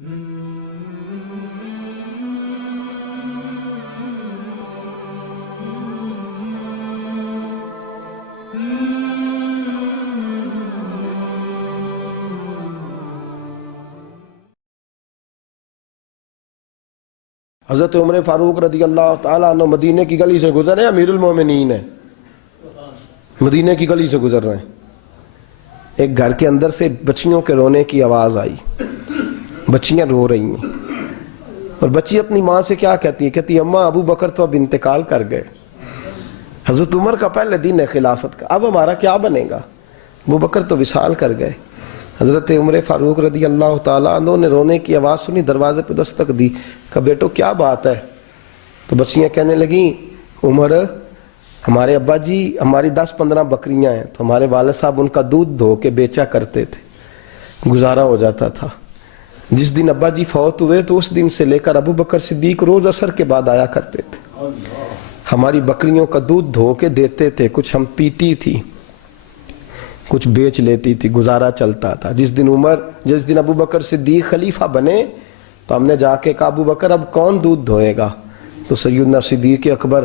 حضرت عمر فاروق رضی اللہ تعالیٰ عنہ مدینے کی گلی سے گزر رہے ہیں، امیر المومنین ہے، مدینے کی گلی سے گزر رہے ہیں، ایک گھر کے اندر سے بچیوں کے رونے کی آواز آئی، بچیاں رو رہی ہیں، اور بچی اپنی ماں سے کیا کہتی ہے؟ کہتی ہے اماں ابو بکر تو اب انتقال کر گئے، حضرت عمر کا پہلے دن ہے خلافت کا، اب ہمارا کیا بنے گا؟ ابو بکر تو وصال کر گئے۔ حضرت عمر فاروق رضی اللہ تعالیٰ عنہ نے رونے کی آواز سنی، دروازے پہ دستک دی، کہا بیٹو کیا بات ہے؟ تو بچیاں کہنے لگیں عمر ہمارے ابا جی ہماری 10-15 بکریاں ہیں، تو ہمارے والد صاحب ان کا دودھ دھو کے بیچا کرتے تھے، گزارا ہو جاتا تھا۔ جس دن ابا جی فوت ہوئے تو اس دن سے لے کر ابو بکر صدیق روز عصر کے بعد آیا کرتے تھے، ہماری بکریوں کا دودھ دھو کے دیتے تھے، کچھ ہم پیتی تھی، کچھ بیچ لیتی تھی، گزارا چلتا تھا۔ جس دن ابو بکر صدیق خلیفہ بنے تو ہم نے جا کے کہا ابو بکر اب کون دودھ دھوئے گا؟ تو سیدنا صدیق اکبر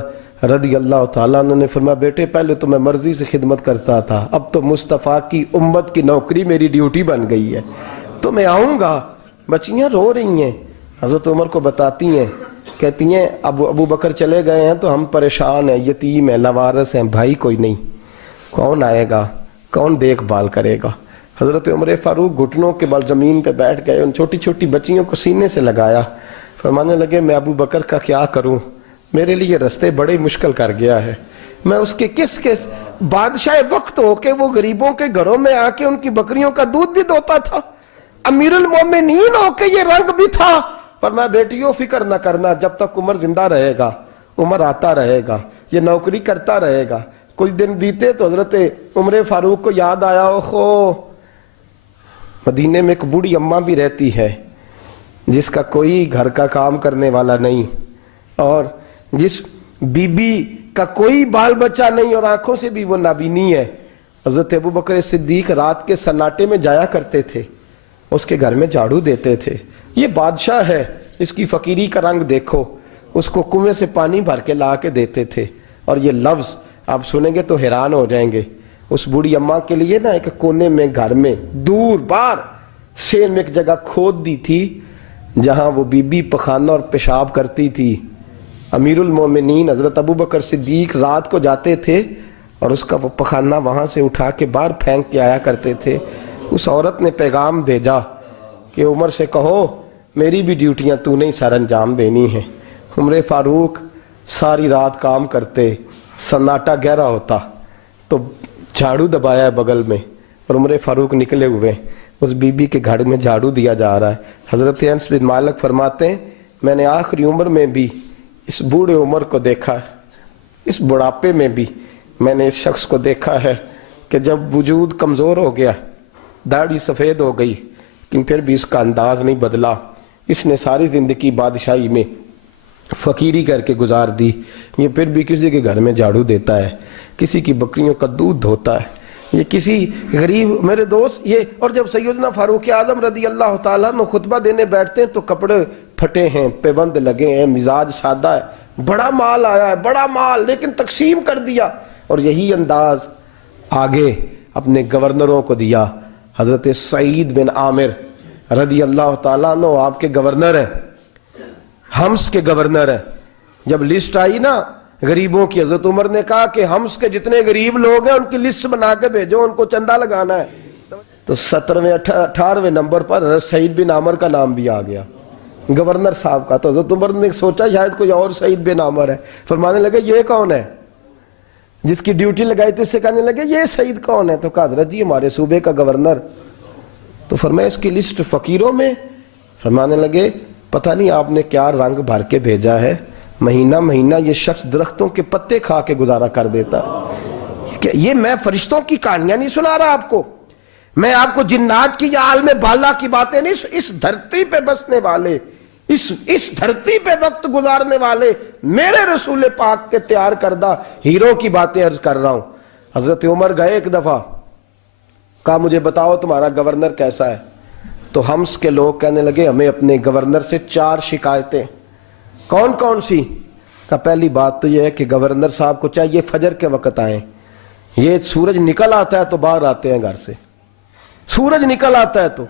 رضی اللہ تعالیٰ عنہ نے فرمایا بیٹے پہلے تو میں مرضی سے خدمت کرتا تھا، اب تو مصطفیٰ کی امت کی نوکری میری ڈیوٹی بن گئی ہے، تو میں آؤں گا۔ بچیاں رو رہی ہیں، حضرت عمر کو بتاتی ہیں، کہتی ہیں ابو بکر چلے گئے ہیں تو ہم پریشان ہیں، یتیم ہیں، لاوارث ہیں، بھائی کوئی نہیں، کون آئے گا، کون دیکھ بھال کرے گا؟ حضرت عمر فاروق گھٹنوں کے بل زمین پہ بیٹھ گئے، ان چھوٹی چھوٹی بچیوں کو سینے سے لگایا، فرمانے لگے میں ابو بکر کا کیا کروں، میرے لیے رستے بڑے مشکل کر گیا ہے، میں اس کے کس بادشاہ وقت ہو کے وہ غریبوں کے گھروں میں آ کے ان کی بکریوں کا دودھ بھی دوتا تھا، امیر المومنین ہو کے یہ رنگ بھی تھا۔ فرمایا بیٹیوں فکر نہ کرنا، جب تک عمر زندہ رہے گا، عمر آتا رہے گا، یہ نوکری کرتا رہے گا۔ کچھ دن بیتے تو حضرت عمر فاروق کو یاد آیا اوہو مدینے میں ایک بوڑھی اماں بھی رہتی ہے جس کا کوئی گھر کا کام کرنے والا نہیں، اور جس بی بی کا کوئی بال بچہ نہیں اور آنکھوں سے بھی وہ نابینی ہے۔ حضرت ابو بکر صدیق رات کے سناٹے میں جایا کرتے تھے، اس کے گھر میں جھاڑو دیتے تھے۔ یہ بادشاہ ہے، اس کی فقیری کا رنگ دیکھو، اس کو کنویں سے پانی بھر کے لا کے دیتے تھے، اور یہ لفظ آپ سنیں گے تو حیران ہو جائیں گے۔ اس بوڑھی اماں کے لیے نا ایک کونے میں گھر میں دور بار شیر میں ایک جگہ کھود دی تھی جہاں وہ بی بی پخانہ اور پیشاب کرتی تھی۔ امیر المومنین حضرت ابو بکر صدیق رات کو جاتے تھے اور اس کا وہ پخانہ وہاں سے اٹھا کے باہر پھینک کے آیا کرتے تھے۔ اس عورت نے پیغام بھیجا کہ عمر سے کہو میری بھی ڈیوٹیاں تو نہیں سر انجام دینی ہیں۔ عمر فاروق ساری رات کام کرتے، سناٹا گہرا ہوتا تو جھاڑو دبایا ہے بغل میں، اور عمر فاروق نکلے ہوئے، اس بی بی کے گھر میں جھاڑو دیا جا رہا ہے۔ حضرت انس بن مالک فرماتے ہیں میں نے آخری عمر میں بھی اس بوڑھے عمر کو دیکھا، اس بڑھاپے میں بھی میں نے اس شخص کو دیکھا ہے کہ جب وجود کمزور ہو گیا، داڑھی سفید ہو گئی، لیکن پھر بھی اس کا انداز نہیں بدلا، اس نے ساری زندگی بادشاہی میں فقیری کر کے گزار دی، یہ پھر بھی کسی کے گھر میں جھاڑو دیتا ہے، کسی کی بکریوں کا دودھ دھوتا ہے، یہ کسی غریب میرے دوست یہ۔ اور جب سیدنا فاروق اعظم رضی اللہ تعالیٰ عنہ خطبہ دینے بیٹھتے ہیں تو کپڑے پھٹے ہیں، پیبند لگے ہیں، مزاج سادہ ہے، بڑا مال آیا ہے، بڑا مال، لیکن تقسیم کر دیا، اور یہی انداز آگے اپنے گورنروں کو دیا۔ حضرت سعید بن عامر رضی اللہ تعالیٰ عنہ آپ کے گورنر ہیں، حمص کے گورنر ہیں۔ جب لسٹ آئی نا غریبوں کی، حضرت عمر نے کہا کہ حمص کے جتنے غریب لوگ ہیں ان کی لسٹ بنا کے بھیجو، ان کو چندہ لگانا ہے۔ تو 17ویں 18ویں نمبر پر حضرت سعید بن عامر کا نام بھی آ گیا، گورنر صاحب کا۔ تو حضرت عمر نے سوچا شاید کوئی اور سعید بن عامر ہے، فرمانے لگے یہ کون ہے؟ جس کی ڈیوٹی لگائی تھی اس سے کہنے لگے یہ سعید کون ہے؟ تو کہا حضرت جی ہمارے صوبے کا گورنر۔ تو فرمایا اس کی لسٹ فقیروں میں؟ فرمانے لگے پتہ نہیں آپ نے کیا رنگ بھر کے بھیجا ہے، مہینہ مہینہ یہ شخص درختوں کے پتے کھا کے گزارا کر دیتا ہے۔ یہ میں فرشتوں کی کہانیاں نہیں سنا رہا آپ کو، میں آپ کو جنات کی یا عالم بالا کی باتیں نہیں، اس دھرتی پہ بسنے والے، اس دھرتی پہ وقت گزارنے والے میرے رسول پاک کے تیار کردہ ہیرو کی باتیں عرض کر رہا ہوں۔ حضرت عمر گئے ایک دفعہ، کہا مجھے بتاؤ تمہارا گورنر کیسا ہے؟ تو ہمس کے لوگ کہنے لگے ہمیں اپنے گورنر سے 4 شکایتیں. کون کون سی؟ کہ پہلی بات تو یہ ہے کہ گورنر صاحب کو چاہیے فجر کے وقت آئیں. یہ سورج نکل آتا ہے تو باہر آتے ہیں گھر سے. سورج نکل آتا ہے تو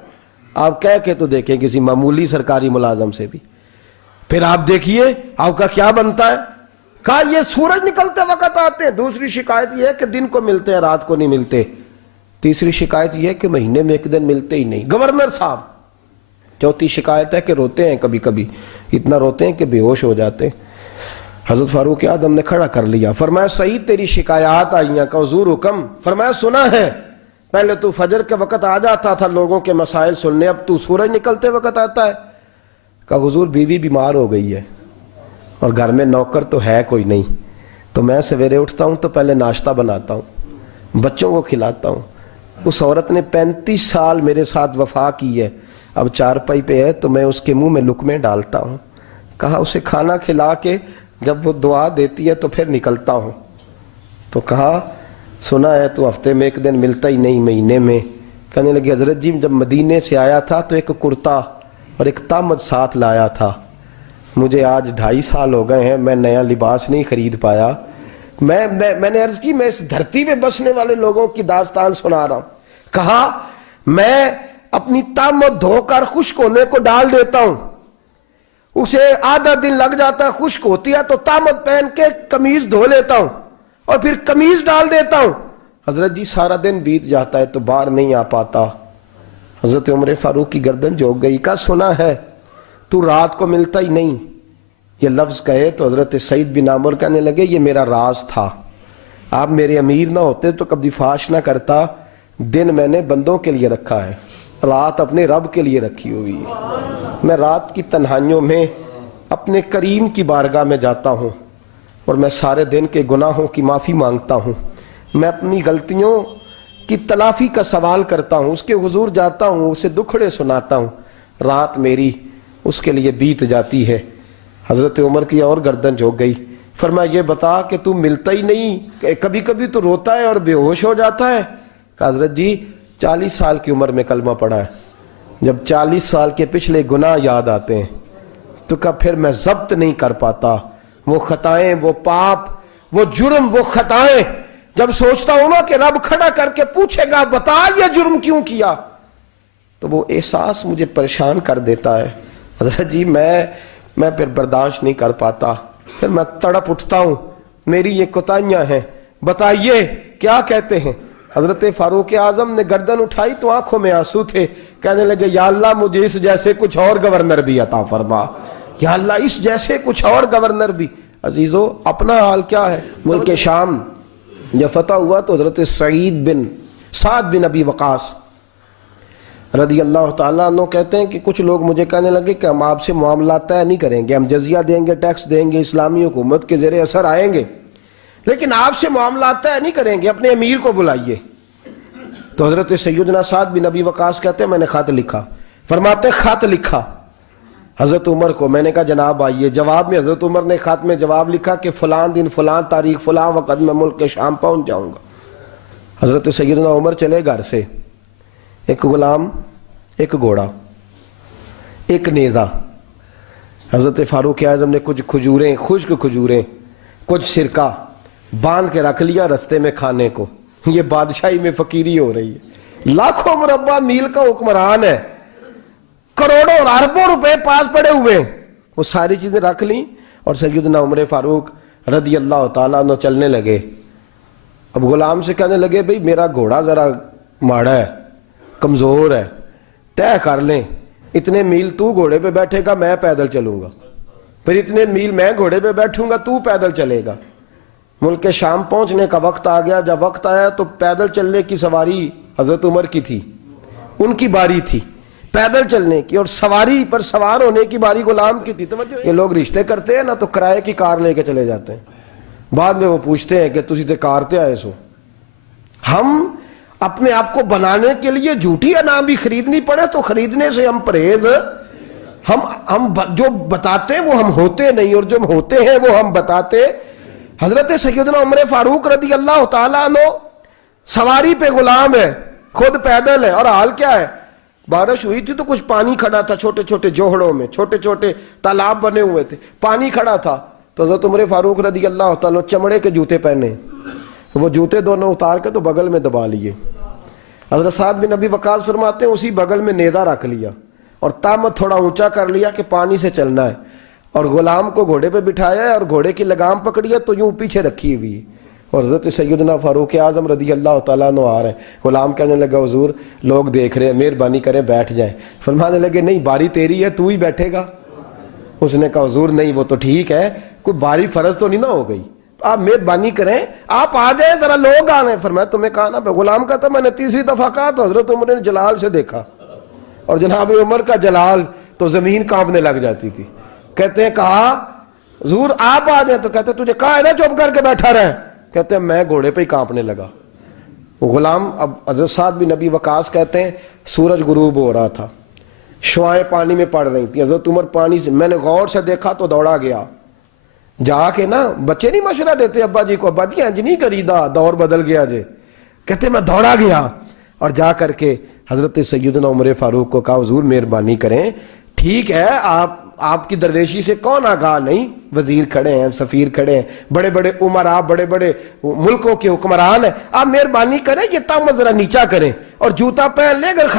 آپ کہہ کے تو دیکھیں کسی معمولی سرکاری ملازم سے بھی, پھر آپ دیکھیے آپ کا کیا بنتا ہے. کہا یہ سورج نکلتے وقت آتے ہیں. دوسری شکایت یہ ہے کہ دن کو ملتے ہیں رات کو نہیں ملتے. تیسری شکایت یہ ہے کہ مہینے میں ایک دن ملتے ہی نہیں گورنر صاحب. چوتھی شکایت ہے کہ روتے ہیں کبھی کبھی, اتنا روتے ہیں کہ بے ہوش ہو جاتے ہیں. حضرت فاروق اعظم نے کھڑا کر لیا, فرمایا سعید تیری شکایات آئی ہیں. کہ حضور حکم. فرمایا سنا ہے, پہلے تو فجر کے وقت آ جاتا تھا لوگوں کے مسائل سننے, اب تو سورج نکلتے وقت آتا ہے. کہ حضور بیوی بیمار ہو گئی ہے اور گھر میں نوکر تو ہے کوئی نہیں, تو میں سویرے اٹھتا ہوں تو پہلے ناشتہ بناتا ہوں, بچوں کو کھلاتا ہوں. اس عورت نے 35 سال میرے ساتھ وفا کی ہے, اب چارپائی پہ ہے تو میں اس کے منہ میں لقمے ڈالتا ہوں. کہا اسے کھانا کھلا کے جب وہ دعا دیتی ہے تو پھر نکلتا ہوں. تو کہا سنا ہے تو ہفتے میں ایک دن ملتا ہی نہیں مہینے میں. کہنے لگے حضرت جی جب مدینے سے آیا تھا تو ایک کرتا اور ایک تامد ساتھ لایا تھا. مجھے آج 2.5 سال ہو گئے ہیں, میں نیا لباس نہیں خرید پایا. میں نے عرض کی میں اس دھرتی پہ بسنے والے لوگوں کی داستان سنا رہا ہوں. کہا میں اپنی تامد دھو کر خشک ہونے کو ڈال دیتا ہوں, اسے آدھا دن لگ جاتا ہے, خشک ہوتی ہے تو تامد پہن کے قمیض دھو لیتا ہوں اور پھر قمیض ڈال دیتا ہوں. حضرت جی سارا دن بیت جاتا ہے تو باہر نہیں آ پاتا. حضرت عمر فاروق کی گردن جھک گئی. کہا سنا ہے تو رات کو ملتا ہی نہیں. یہ لفظ کہے تو حضرت سعید بن عامر کہنے لگے یہ میرا راز تھا, آپ میرے امیر نہ ہوتے تو کبھی فاش نہ کرتا. دن میں نے بندوں کے لیے رکھا ہے, رات اپنے رب کے لیے رکھی ہوئی ہے. میں رات کی تنہائیوں میں اپنے کریم کی بارگاہ میں جاتا ہوں اور میں سارے دن کے گناہوں کی معافی مانگتا ہوں. میں اپنی غلطیوں کی تلافی کا سوال کرتا ہوں, اس کے حضور جاتا ہوں, اسے دکھڑے سناتا ہوں. رات میری اس کے لیے بیت جاتی ہے. حضرت عمر کی اور گردن جھک گئی. فرمایا یہ بتا کہ تو ملتا ہی نہیں, کبھی کبھی تو روتا ہے اور بے ہوش ہو جاتا ہے. کہ حضرت جی 40 سال کی عمر میں کلمہ پڑھا ہے, جب 40 سال کے پچھلے گناہ یاد آتے ہیں تو کہ پھر میں ضبط نہیں کر پاتا. وہ خطائیں, وہ پاپ, وہ جرم, وہ خطائیں جب سوچتا ہوں نا کہ رب کھڑا کر کے پوچھے گا بتا یہ جرم کیوں کیا, تو وہ احساس مجھے پریشان کر دیتا ہے. حضرت جی میں پھر برداشت نہیں کر پاتا, پھر میں تڑپ اٹھتا ہوں, میری یہ کوتاہیاں ہیں, بتائیے کیا کہتے ہیں. حضرت فاروق اعظم نے گردن اٹھائی تو آنکھوں میں آنسو تھے. کہنے لگے یا اللہ مجھے اس جیسے کچھ اور گورنر بھی عطا فرما, یا اللہ اس جیسے کچھ اور گورنر بھی. عزیزو اپنا حال کیا ہے. ملک شام جب فتح ہوا تو حضرت سعد بن ابی وقاص رضی اللہ تعالیٰ عنہ کہتے ہیں کہ کچھ لوگ مجھے کہنے لگے کہ ہم آپ سے معاملات طے نہیں کریں گے, ہم جزیہ دیں گے, ٹیکس دیں گے, اسلامی حکومت کے زیر اثر آئیں گے, لیکن آپ سے معاملات طے نہیں کریں گے, اپنے امیر کو بلائیے. تو حضرت سیدنا سعد بن ابی وقاص کہتے ہیں میں نے خط لکھا. فرماتے خط لکھا حضرت عمر کو. میں نے کہا جناب آئیے. جواب میں حضرت عمر نے خط میں جواب لکھا کہ فلان دن فلان تاریخ فلان وقت میں ملک کے شام پہنچ جاؤں گا. حضرت سیدنا عمر چلے گھر سے, ایک غلام, ایک گھوڑا, ایک نیزہ. حضرت فاروق اعظم نے کچھ کھجوریں, خشک کھجوریں, کچھ سرکہ باندھ کے رکھ لیا رستے میں کھانے کو. یہ بادشاہی میں فقیری ہو رہی ہے. لاکھوں مربع میل کا حکمران ہے, کروڑوں اور اربوں روپے پاس پڑے ہوئے, وہ ساری چیزیں رکھ لیں اور سیدنا عمر فاروق رضی اللہ تعالیٰ عنہ چلنے لگے. اب غلام سے کہنے لگے بھئی میرا گھوڑا ذرا ماڑا ہے, کمزور ہے, طے کر لیں اتنے میل تو گھوڑے پہ بیٹھے گا میں پیدل چلوں گا, پھر اتنے میل میں گھوڑے پہ بیٹھوں گا تو پیدل چلے گا. ملک شام پہنچنے کا وقت آ گیا. جب وقت آیا تو پیدل چلنے کی سواری حضرت عمر کی تھی, ان کی باری تھی پیدل چلنے کی, اور سواری پر سوار ہونے کی باری غلام کی تھی. توجہ, یہ لوگ رشتے کرتے ہیں نا تو کرائے کی کار لے کے چلے جاتے ہیں, بعد میں وہ پوچھتے ہیں کہ تسی تے کار تے آئے سو. ہم اپنے آپ کو بنانے کے لیے جھوٹی انعام بھی خریدنی پڑے تو خریدنے سے ہم پرہیز, ہم جو بتاتے ہیں وہ ہم ہوتے نہیں, اور جو ہوتے ہیں وہ ہم بتاتے. حضرت سیدنا عمر فاروق رضی اللہ تعالیٰ عنہ سواری پہ غلام ہے, خود پیدل ہے, اور حال کیا ہے بارش ہوئی تھی تو کچھ پانی کھڑا تھا چھوٹے چھوٹے جوہڑوں میں، چھوٹے چھوٹے تالاب بنے ہوئے تھے، پانی کھڑا تھا. تو حضرت عمر فاروق رضی اللہ تعالیٰ چمڑے کے جوتے پہنے، وہ جوتے دونوں اتار کے تو بغل میں دبا لیے. حضرت سعد بن ابی وقاص فرماتے ہیں اسی بغل میں نیزہ رکھ لیا اور تامت تھوڑا اونچا کر لیا کہ پانی سے چلنا ہے، اور غلام کو گھوڑے پہ بٹھایا ہے اور گھوڑے کی لگام پکڑی ہے تو یوں پیچھے رکھی ہوئی ہے، اور حضرت سیدنا فاروق اعظم رضی اللہ تعالیٰ عنہ آ رہے ہیں. غلام کہنے لگا حضور لوگ دیکھ رہے ہیں، مہربانی کریں بیٹھ جائیں. فرمانے لگے نہیں باری تیری ہے، تو ہی بیٹھے گا. اس نے کہا حضور نہیں وہ تو ٹھیک ہے، کوئی باری فرض تو نہیں نہ ہو گئی، آپ مہربانی کریں آپ آ جائیں، ذرا لوگ آ رہے ہیں. فرمایا تمہیں کہا نا. غلام کہتا میں نے تیسری دفعہ کہا تو حضرت عمر نے جلال سے دیکھا، اور جناب عمر کا جلال تو زمین کانپنے لگ جاتی تھی. کہتے ہیں کہا حضور آپ آ جائیں، تو کہتے ہیں تجھے کہا ہے نا چپ کر کے بیٹھا رہے. کہتے ہیں میں گھوڑے پہ ہی کانپنے لگا. غلام اب حضرت سعد بن نبی وقاص کہتے ہیں سورج غروب ہو رہا تھا، شعائیں پانی میں پڑ رہی تھیں. حضرت عمر پانی سے میں نے غور سے دیکھا تو دوڑا گیا. جا کے نا بچے نہیں مشورہ دیتے ابا جی کو، ابا جی انج نہیں کری دا، دور بدل گیا جے. کہتے میں دوڑا گیا اور جا کر کے حضرت سیدنا عمر فاروق کو کہا حضور مہربانی کریں، ٹھیک ہے آپ کی درویشی سے کون آگاہ نہیں، وزیر کھڑے ہیں، سفیر کھڑے ہیں، بڑے بڑے عمراء، بڑے بڑے ملکوں کے حکمران ہیں، آپ مہربانی کریں یہ تامت ذرا نیچا کریں اور جوتا پہن لیں، اگر